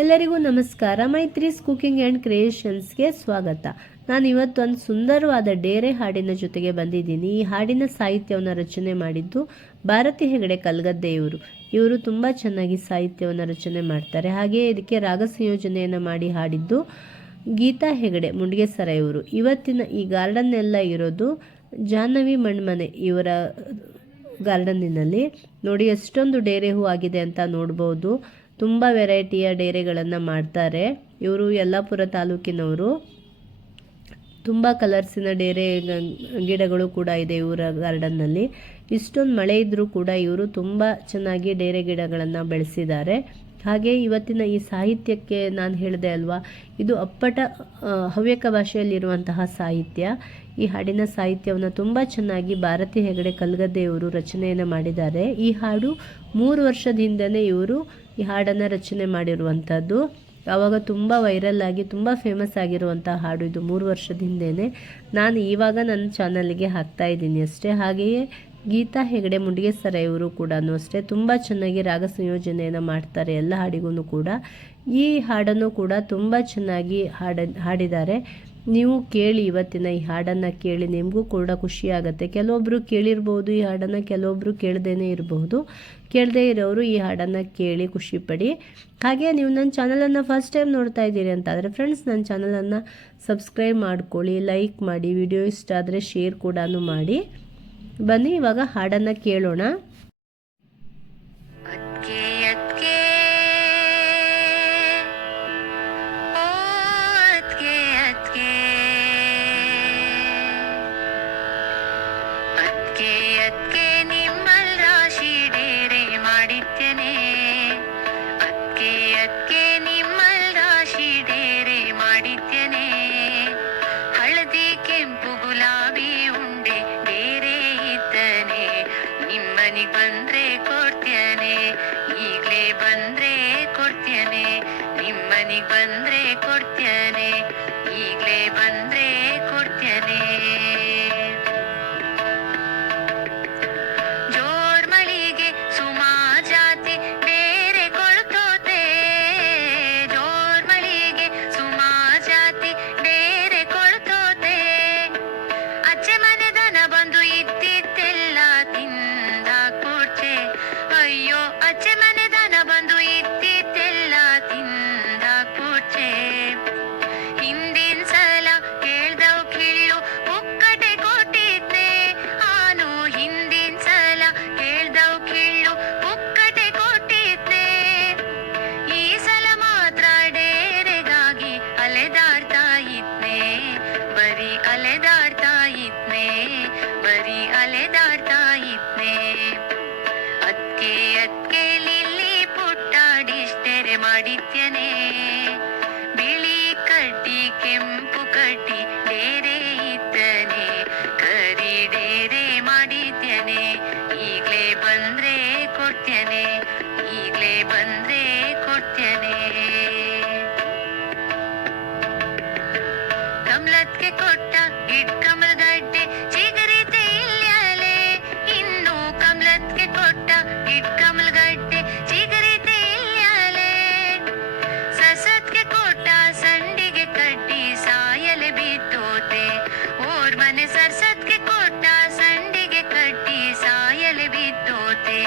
ಎಲ್ಲರಿಗೂ ನಮಸ್ಕಾರ. Maitri's cooking and ಕ್ರಿಯೇಷನ್ಸ್ಗೆ ಸ್ವಾಗತ. ನಾನು ಇವತ್ತೊಂದು ಸುಂದರವಾದ ಡೇರೆ ಹಾಡಿನ ಜೊತೆಗೆ ಬಂದಿದ್ದೀನಿ. ಈ ಹಾಡಿನ ಸಾಹಿತ್ಯವನ್ನು ರಚನೆ ಮಾಡಿದ್ದು ಭಾರತಿ ಹೆಗಡೆ ಕಲ್ಗದ್ದೆ ಇವರು ತುಂಬ ಚೆನ್ನಾಗಿ ಸಾಹಿತ್ಯವನ್ನು ರಚನೆ ಮಾಡ್ತಾರೆ. ಹಾಗೆಯೇ ಇದಕ್ಕೆ ರಾಗ ಸಂಯೋಜನೆಯನ್ನು ಮಾಡಿ ಹಾಡಿದ್ದು ಗೀತಾ ಹೆಗಡೆ ಮುಂಡ್ಗೆಸರ ಇವತ್ತಿನ ಈ ಗಾರ್ಡನ್ ಎಲ್ಲ ಇರೋದು ಜಾಹ್ನವಿ ಮಣ್ಮನೆ ಇವರ ಗಾರ್ಡನ್ನಿನಲ್ಲಿ. ನೋಡಿ ಎಷ್ಟೊಂದು ಡೇರೆ ಹೂ ಆಗಿದೆ ಅಂತ ನೋಡ್ಬೋದು. ತುಂಬ ವೆರೈಟಿಯ ಡೇರೆಗಳನ್ನು ಮಾಡ್ತಾರೆ. ಇವರು ಯಲ್ಲಾಪುರ ತಾಲೂಕಿನವರು. ತುಂಬ ಕಲರ್ಸಿನ ಡೇರೆ ಗಿಡಗಳು ಕೂಡ ಇದೆ ಇವರ ಗಾರ್ಡನ್ನಲ್ಲಿ. ಇಷ್ಟೊಂದು ಮಳೆ ಇದ್ದರೂ ಕೂಡ ಇವರು ತುಂಬ ಚೆನ್ನಾಗಿ ಡೇರೆ ಗಿಡಗಳನ್ನು ಬೆಳೆಸಿದ್ದಾರೆ. ಹಾಗೆ ಇವತ್ತಿನ ಈ ಸಾಹಿತ್ಯಕ್ಕೆ ನಾನು ಹೇಳಿದೆ ಅಲ್ವಾ, ಇದು ಅಪ್ಪಟ ಹವ್ಯಕ ಭಾಷೆಯಲ್ಲಿರುವಂತಹ ಸಾಹಿತ್ಯ. ಈ ಹಾಡಿನ ಸಾಹಿತ್ಯವನ್ನು ತುಂಬ ಚೆನ್ನಾಗಿ ಭಾರತಿ ಹೆಗಡೆ ಕಲ್ಗದ್ದೆ ರಚನೆಯನ್ನು ಮಾಡಿದ್ದಾರೆ. ಈ ಹಾಡು 3 ವರ್ಷದ ಹಿಂದೆಯೇ ಇವರು ಈ ಹಾಡನ್ನು ರಚನೆ ಮಾಡಿರುವಂಥದ್ದು. ಆವಾಗ ತುಂಬ ವೈರಲ್ ಆಗಿ ತುಂಬ ಫೇಮಸ್ ಆಗಿರುವಂಥ ಹಾಡು ಇದು. 3 ವರ್ಷದ ಹಿಂದೆಯೇ. ನಾನು ಇವಾಗ ನನ್ನ ಚಾನಲ್ಗೆ ಹಾಕ್ತಾ ಇದ್ದೀನಿ ಅಷ್ಟೇ. ಹಾಗೆಯೇ ಗೀತಾ ಹೆಗಡೆ ಮುಂಡ್ಗೆಸರ ಕೂಡ ಅಷ್ಟೇ ತುಂಬ ಚೆನ್ನಾಗಿ ರಾಗ ಸಂಯೋಜನೆಯನ್ನು ಮಾಡ್ತಾರೆ ಎಲ್ಲ ಹಾಡಿಗೂ ಕೂಡ. ಈ ಹಾಡನ್ನು ಕೂಡ ತುಂಬ ಚೆನ್ನಾಗಿ ಹಾಡಿದ್ದಾರೆ. ನೀವು ಕೇಳಿ, ಇವತ್ತಿನ ಈ ಹಾಡನ್ನು ಕೇಳಿ, ನಿಮಗೂ ಕೂಡ ಖುಷಿಯಾಗತ್ತೆ. ಕೆಲವೊಬ್ಬರು ಕೇಳಿರ್ಬೋದು ಈ ಹಾಡನ್ನು, ಕೆಲವೊಬ್ಬರು ಕೇಳದೇನೆ ಇರಬಹುದು. ಕೇಳದೇ ಇರೋರು ಈ ಹಾಡನ್ನು ಕೇಳಿ ಖುಷಿಪಡಿ. ಹಾಗೆ ನೀವು ನನ್ನ ಚಾನಲನ್ನು ಫಸ್ಟ್ ಟೈಮ್ ನೋಡ್ತಾ ಇದ್ದೀರಿ ಅಂತಾದರೆ ಫ್ರೆಂಡ್ಸ್, ನನ್ನ ಚಾನಲನ್ನು ಸಬ್ಸ್ಕ್ರೈಬ್ ಮಾಡ್ಕೊಳ್ಳಿ, ಲೈಕ್ ಮಾಡಿ, ವಿಡಿಯೋ ಇಷ್ಟ ಆದರೆ ಶೇರ್ ಕೂಡ ಮಾಡಿ. ಬನ್ನಿ ಇವಾಗ ಹಾಡನ್ನು ಕೇಳೋಣ. ಬಂದ್ರೆ ಕೊಡ್ತೇನೆ, ಈಗ್ಲೇ ಬಂದ್ರೆ ಕೊಡ್ತೇನೆ, ನಿಮ್ಮನಿಗ್ ಬಂದ್ರೆ ಕೊಡ್ತೇನೆ, ಈಗ್ಲೇ ಬಂದ್ರೆ ಕೊಡ್ತೇನೆ. ಜೋರ್ ಮಳಿಗೆ ಸುಮಾ ಜಾತಿ ಬೇರೆ ಕೊಳ್ತೋತೆ, ಜೋರ್ ಮಳಿಗೆ ಸುಮಾ ಜಾತಿ ಬೇರೆ ಕೊಳ್ತೋತೆ. ಅಚ್ಚೆ ಮನೆ ದನ ಬಂದು ಇದ್ದಿದ್ದೆಲ್ಲ ತಿಂದ ಕೊಡ್ಚೆ, ಅಯ್ಯೋ ಅಚ್ಚೆ ಮನೆ ದನ ಬಂದು ಇದ್ದಿದ್ದೆಲ್ಲ ತಿಂದ ಕೊಡ್ಚೆ. ಹಿಂದಿನ ಸಲ ಕೇಳ್ದವ್ ಕಿಳ್ಳು ಪುಕ್ಕಟೆ ಕೊಟ್ಟಿದ್ದೆ, ಆನು ಹಿಂದಿನ ಸಲ ಕೇಳ್ದವ್ ಕಿಳ್ಳು ಪುಕ್ಕಟೆ ಕೊಟ್ಟಿದ್ದೆ. ಈ ಸಲ ಮಾತ್ರ ಡೇರೆಗಾಗಿ ಅಲೆದಾಡ್ತಾ ಇದ್ನೆ, ಬರೀ ಅಲೆದಾಡ್ತಾ ಇದ್ನೆ, ಬರೀ ಅಲೆದಾಡ್ತಾ ಇದ್ನೆ. ಅದ್ಕೆ ಲಿಲ್ಲಿ ಪುಟ್ಟಾಡಿಷ್ಟೆರೆ ಮಾಡಿದ್ಯನೆ, ಬಿಳಿ ಕಡ್ಡಿ ಕೆಂಪು ಕಡ್ಡಿ ಡೇರೆ ಇದ್ದನೆ, ಕರಿ ಡೇರೆ ಮಾಡಿದ್ಯನೆ, ಈಗ್ಲೇ ಬಂದ್ರೆ ಕೊಡ್ತೇನೆ, ಈಗ್ಲೇ ಬಂದ್ರೆ ಕೊಡ್ತೇನೆ. ಕಮಲತ್ಗೆ ಕೊಟ್ಟ ಗಿಡ್ ಕಮಲಗಡ್ಡೆ ಚಿಗರಿತೆ ಇಲ್ಯಲೆ, ಇನ್ನು ಕಮಲತ್ಗೆ ಕೊಟ್ಟ ಗಿಡ್ ಕಮಲಗಡ್ಡೆ ಚಿಗರಿತೆ ಇಲ್ಯಲೆ. ಸಸತ್ಗೆ ಕೊಟ್ಟ ಸಂಡಿಗೆ ಕಡ್ಡಿ ಸಾಯಲೆ ಬಿದ್ದೋತೆ, ಓರ್ ಮನೆ ಸರ್ಸತ್ಗೆ ಕೊಟ್ಟ ಸಂಡಿಗೆ ಕಡ್ಡಿ ಸಾಯಲೆ ಬಿದ್ದೋತೆ.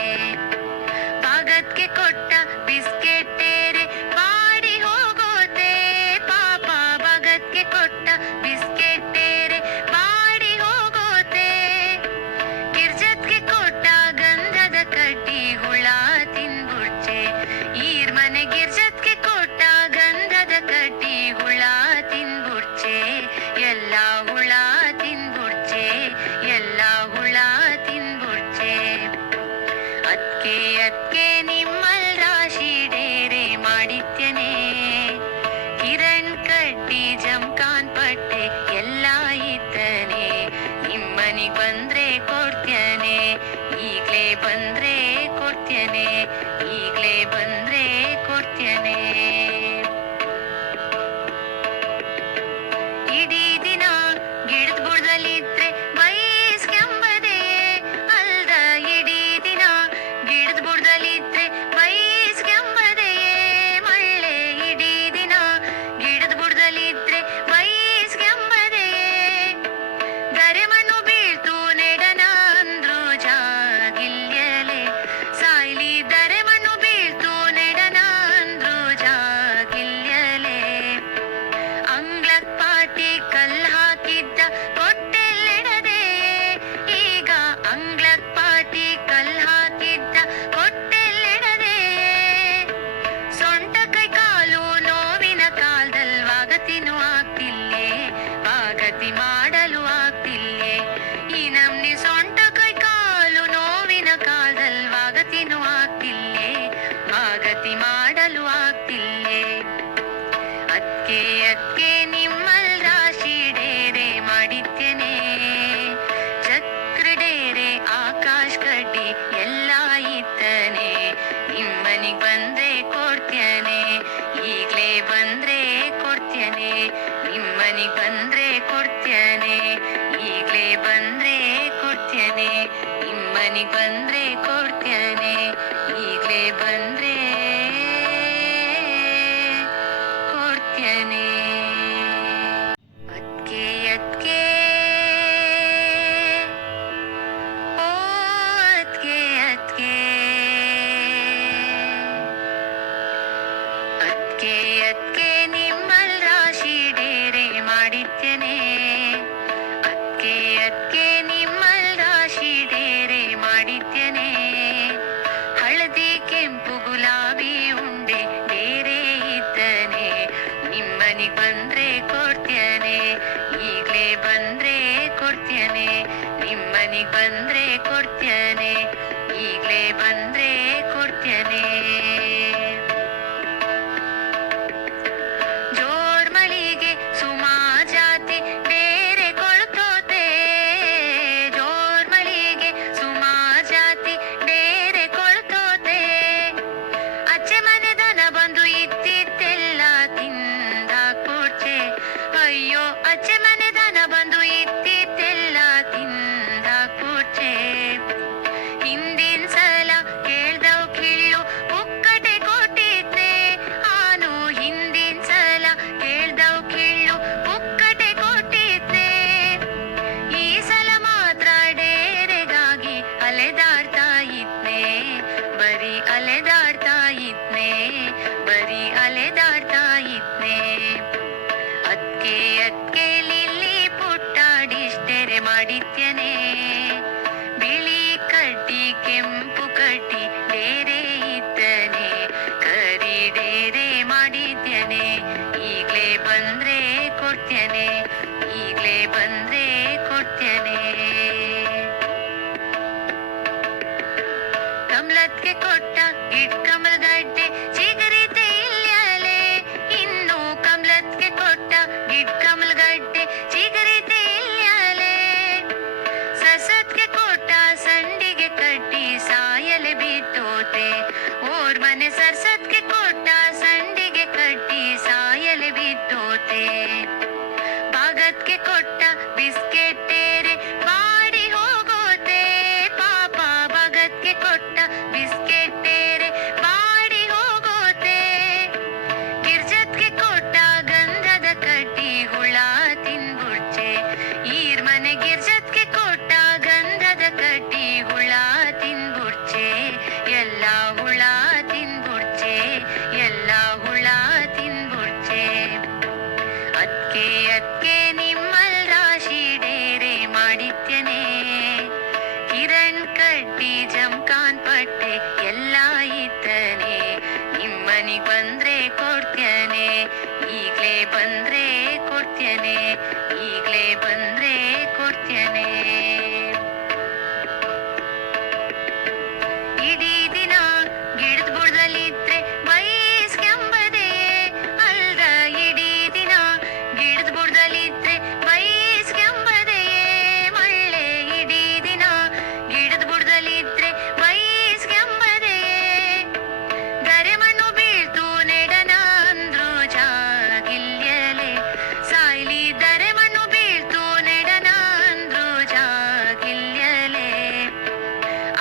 ಭಾಗತ್ಗೆ ಕೊಟ್ಟ ಬಿಸ್ಕೆಟ್ ಟೇರೆ ಬಾಡಿ ಹೋಗೋತೆ, ಪಾಪ ಭಾಗತ್ಗೆ ಕೊಟ್ಟ ಬಿಸ್ಕೆಟ್ ಟೇರೆ ಬಾಡಿ ಹೋಗೋತೆ. ಗಿರ್ಜತ್ಗೆ ಕೊಟ್ಟ ಗಂಧದ ಕಡ್ಡಿ ಹುಳ ತಿನ್ಬುಡ್ಚೆ, ಈರ್ ಮನೆ ಗಿರ್ಜತ್ಗೆ ಕೊಟ್ಟ ಗಂಧದ ಕಡ್ಡಿ ಹುಳ ತಿನ್ಬುಡ್ಚೆ, ಎಲ್ಲ ಹುಳ ತಿನ್ಬುಡ್ಚೆ, ಎಲ್ಲ ಹುಳ ತಿನ್ಬುಡ್ಚೆ. ಅದ್ಕೆ ನಿಮ್ಮಲ್ ರಾಶಿ ಡೇರೆ ಮಾಡಿದ್ಯನೆ, ಕಿರಣ್ ಕಡ್ಡಿ ಜಮ್ಕಾನ್ ಪಟ್ಟೆ ಎಲ್ಲ ಇದ್ದನೆ, ನಿಮ್ಮನಿಗ್ ಬಂದ್ರೆ ಕೊಡ್ತೇನೆ, ಈಗ್ಲೇ ಬಂದ್ರೆ ಕೊಡ್ತೇನೆ, ಈಗ್ಲೇ ಬಂದ್ರೆ ಕೊಡ್ತೇನೆ. ಇಡೀ ದಿನ ಗಿಡದ ಬುಡದಲ್ಲಿದ್ರೆ ಬೈಸ್ಕೆಂಬದೆ ಅಲ್ದ, ಇಡೀ ದಿನ ಗಿಡದ ಬುಡದಲ್ಲಿದ್ರೆ ಬೈಸ್ಕೆಂಬದೆಯೇ, ಮಳ್ಳ ಅದ್ಕೆ ನಿಮ್ಮಲ್ ರಾಶಿ ಡೇರೆ ಮಾಡಿದ್ಯನೆ. ಚಕ್ರ ಡೇರೆ ಆಕಾಶ್ ಕಡ್ಡಿ ಎಲ್ಲ ಇತ್ತನೆ. ನಿಮ್ಮನಿಗ್ ಬಂದ್ರೆ ಕೊಡ್ತ್ಯನೆ, ಈಗ್ಲೇ ಬಂದ್ರೆ ಕೊಡ್ತ್ಯನೆ. ನಿಮ್ಮನಿಗ್ ಬಂದ್ರೆ ಕೊಡ್ತ್ಯನೆ, ಈಗ್ಲೇ ಬಂದ್ರೆ ಕೊಡ್ತ್ಯನೆ. ನಿಮ್ಮನಿಗ್ ಬಂದ್ರೆ ಕೊಡ್ತ್ಯನೆ, ಈಗ್ಲೇ ಬಂದ್ರೆ ಕೊಡ್ತ್ಯನೆ. ಅದ್ಕೆ ಅದ್ಕೆ ಓ ಅದ್ಕೆ ಅದ್ಕೆ ಅದ್ಕೆ ಅದ್ಕೆ ನಿಮ್ಮಲ್ ರಾಶಿ ಡೇರೆ ಮಾಡಿದ್ಯನೆ. ಅದ್ಕೆ ಅದ್ಕೆ ನಿಮ್ಮಲ್ ರಾಶಿ ಡೇರೆ ಮಾಡಿದ್ಯನೆ. ಹಳದಿ ಕೆಂಪು ಗುಲಾಬಿ ಉಂಡೆ ಡೇರೆ ಇದ್ದನೆ. ನಿಮ್ಮನಿಗ್ ಬಂದ್ರೆ ಕೊಡ್ತ್ಯನೆ, ಈಗ್ಲೇ ಬಂದ್ರೆ ಕೊಡ್ತ್ಯನೆ. ನಿಮ್ಮನಿಗ್ ಬಂದ್ರೆ ಕೊಡ್ತ್ಯನೆ, ಈಗ್ಲೇ ಬಂದ್ರೆ ಕೊಡ್ತ್ಯನೆ. ಜೋರ್ ಮಳಿಗೆ ಸುಮಾ ಜಾತಿ ಡೇರೆ ಕೊಳ್ತೋತೆ. ಜೋರ್ ಮಳಿಗೆ ಸುಮಾ ಜಾತಿ ಡೇರೆ ಕೊಳ್ತೋತೆ. ಅಚ್ಚೆ ಮನೆ ದನ ಬಂದು ಇತ್ತಿತ್ತೆಲ್ಲ ತಿಂದ ಕೊಡ್ಚೆ. ಅಯ್ಯೋ ಅಚ್ಚೆ ಮನೆ ದನ ಬಂದು ಇತ್ತಿತ್ತೆಲ್ಲ ತಿಂದ ಕೊಡ್ಚೆ. ಹಿಂದಿನ ಸಲ ಕೇಳ್ದವ್ ಕಿಳ್ಳು ಪುಕ್ಕಟೆ ಕೊಟ್ಟಿದ್ದೆ. ಆನು ಹಿಂದಿನ ಸಲ ಕೇಳ್ದವ್ ಕಿಳ್ಳು ಪುಕ್ಕಟೆ ಕೊಟ್ಟಿದ್ದೆ. ಈ ಸಲ ಮಾತ್ರ ಡೇರೆಗಾಗಿ ಅಲೆದಾಡ್ತಾ ಇದ್ನೆ. ಬರೀ ಅಲೆದಾಡ್ತಾ ಇದ್ನೆ, ಬರೀ ಅಲೆದಾಡ್ತಾ ಇದ್ನೆ. ಅದ್ಕೆ ಅದ್ಕೆ ಲಿಲ್ಲಿ ಪುಟ್ಟ ಡಿಶ್ ಡೇರೆ ಮಾಡಿದ್ಯನೆ. ಬಿಳಿ ಕಡ್ಡಿ ಕೆಂಪು ಕಡ್ಡಿ ಡೇರೆ ಇದ್ದನೆ. ಕರಿ ಡೇರೆ ಮಾಡಿದ್ಯನೆ, ಈಗ್ಲೇ ಬಂದ್ರೆ ಕೊಡ್ತ್ಯನೆ, ಈಗ್ಲೇ ಬಂದ್ರೆ ಕೊಡ್ತ್ಯನೆ. ಕಮಲತ್ಗೆ ಕೊಟ್ಟ ಗಿಡ್ ಕಮಲಗಡ್ಡೆ ಚಿಗರಿತೆ ಇಲ್ಯಲೆ. ಇನ್ನು ಕಮಲತ್ಗೆ ಕೊಟ್ಟ ಗಿಡ್ ಕಮಲಗಡ್ಡೆ ಚಿಗರಿತೆ ಇಲ್ಯಲೆ. ಸಸತ್ಗೆ ಕೊಟ್ಟ ಸಂಡಿಗೆ ಕಡ್ಡಿ ಸಾಯಲೆ ಬಿದ್ದೋತೆ. ಓರ್ ಮನೆ ಸರ್ಸತ್ಗೆ ಕೊಟ್ಟ ಸಂಡಿಗೆ ಕಡ್ಡಿ ಸಾಯಲೆ ಬಿದ್ದೋತೆ. ಭಾಗತ್ಗೆ ಕೊಟ್ಟ ಬಿಸ್ಕೆಟ್ ಡೇರೆ ಬಾಡಿ ಹೋಗೋತೆ. ಪಾಪ ಭಾಗತ್ಗೆ ಕೊಟ್ಟ ಬಿಸ್ಕೆಟ್ ಡೇರೆ ಬಾಡಿ ಹೋಗೋತೆ. ಗಿರ್ಜತ್ಗೆ ಕೊಟ್ಟ ಗಂಧದ ಕಡ್ಡಿ ಹುಳ ತಿನ್ಬುಡ್ಚೆ. ಈರ್ ಮನೆ ಗಿರ್ಜತ್ಗೆ ಕೊಟ್ಟ ಗಂಧದ ಕಡ್ಡಿ ಹುಳ ತಿನ್ಬುಡ್ಚೆ. ಎಲ್ಲ ಹುಳ ತಿನ್ಬುಡ್ಚೆ, ಎಲ್ಲ ಹುಳ ತಿನ್ಬುಡ್ಚೆ. ಅದ್ಕೆ ಅದ್ಕೆ ನಿಮ್ಮಲ್ ರಾಶಿ ಡೇರೆ ಮಾಡಿದ್ಯನೆ. ಕಿರಣ್ ಕಡ್ಡಿ ಜಮ್ಕಾನ್ ಪಟ್ಟೆ ಎಲ್ಲ ಇದ್ದನೆ. ನಿಮ್ಮನಿಗ್ ಬಂದ್ರೆ ಕೊಡ್ತ್ಯನೆ, ಈಗ್ಲೇ ಬಂದ್ರೆ ಕೊಡ್ತ್ಯನೆ, ಈಗ್ಲೇ ಬಂದ್ರೆ ಕೊಡ್ತ್ಯನೆ. ಇಡೀ ದಿನ ಗಿಡದ ಬುಡದಲ್ಲಿದ್ರೆ ಬೈಸ್ಕೆಂಬದೆ. ಅಲ್ದ ಇಡೀ ದಿನ ಗಿಡದ ಬುಡದಲ್ಲಿದ್ರೆ ಬೈಸ್ಕೆಂಬದೆ. ಮಳ್ಳೆ ಇಡೀ ದಿನ ಗಿಡದ ಬುಡದಲ್ಲಿದ್ರೆ ಬೈಸ್ಕೆಂಬದೆ. ದರೆ ಮಣ್ಣು ಬೀಳ್ತು ನೆಡನ ಅಂದ್ರು ಜಾಗಿಲ್ಯಲೆ. ಸಾಯ್ಲಿ ದರೆ ಮಣ್ಣು ಬೀಳ್ತು ನೆಡನ ಅಂದ್ರು ಜಾಗಿಲ್ಯಲೆ.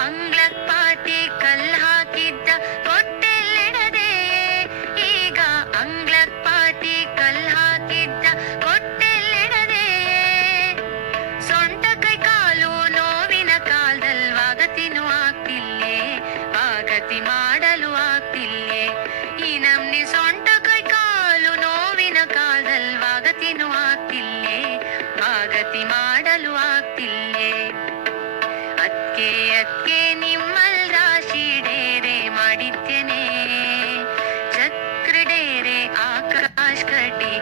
ಅಂಗ್ಲಕ್ ಪಾಟಿ ಕಲ್ ಹಾಕಿದ್ದ ಕೊಟ್ಟೆಲ್ಲೆಡದೆ. ಈಗ ಅಂಗ್ಲಕ್ ಪಾಟಿ ಕಲ್ ಹಾಕಿದ್ದ ಕೊಟ್ಟೆಲ್ಲೆಡದೆ. ಸೊಂಟ ಕೈ ಕಾಲು ನೋವಿನ ಕಾಲ್ದಲ್ ವಾಗತಿನೂ ಆಗ್ತಿಲ್ಲೆ, ವಾಗತಿ ಮಾಡಲು ಆಗ್ತಿಲ್ಲೆ. ಈ ನಮ್ನಿ ಸೊಂಟ ಕೈ ಕಾಲು ನೋವಿನ ಕಾಲ್ದಲ್ ವಾಗತಿನೂ ಆಗ್ತಿಲ್ಲೆ, ವಾಗತಿ ಮಾಡಲು ಆಗ್ತಿಲ್ಲೆ. ಅದ್ಕೆ ಅದ್ಕೆ ನಿಮ್ಮಲ್ ರಾಶಿ ಡೇರೆ ಮಾಡಿದ್ಯನೆ. ಚಕ್ರ ಡೇರೆ ಆಕಾಶ್ ಕಡ್ಡಿ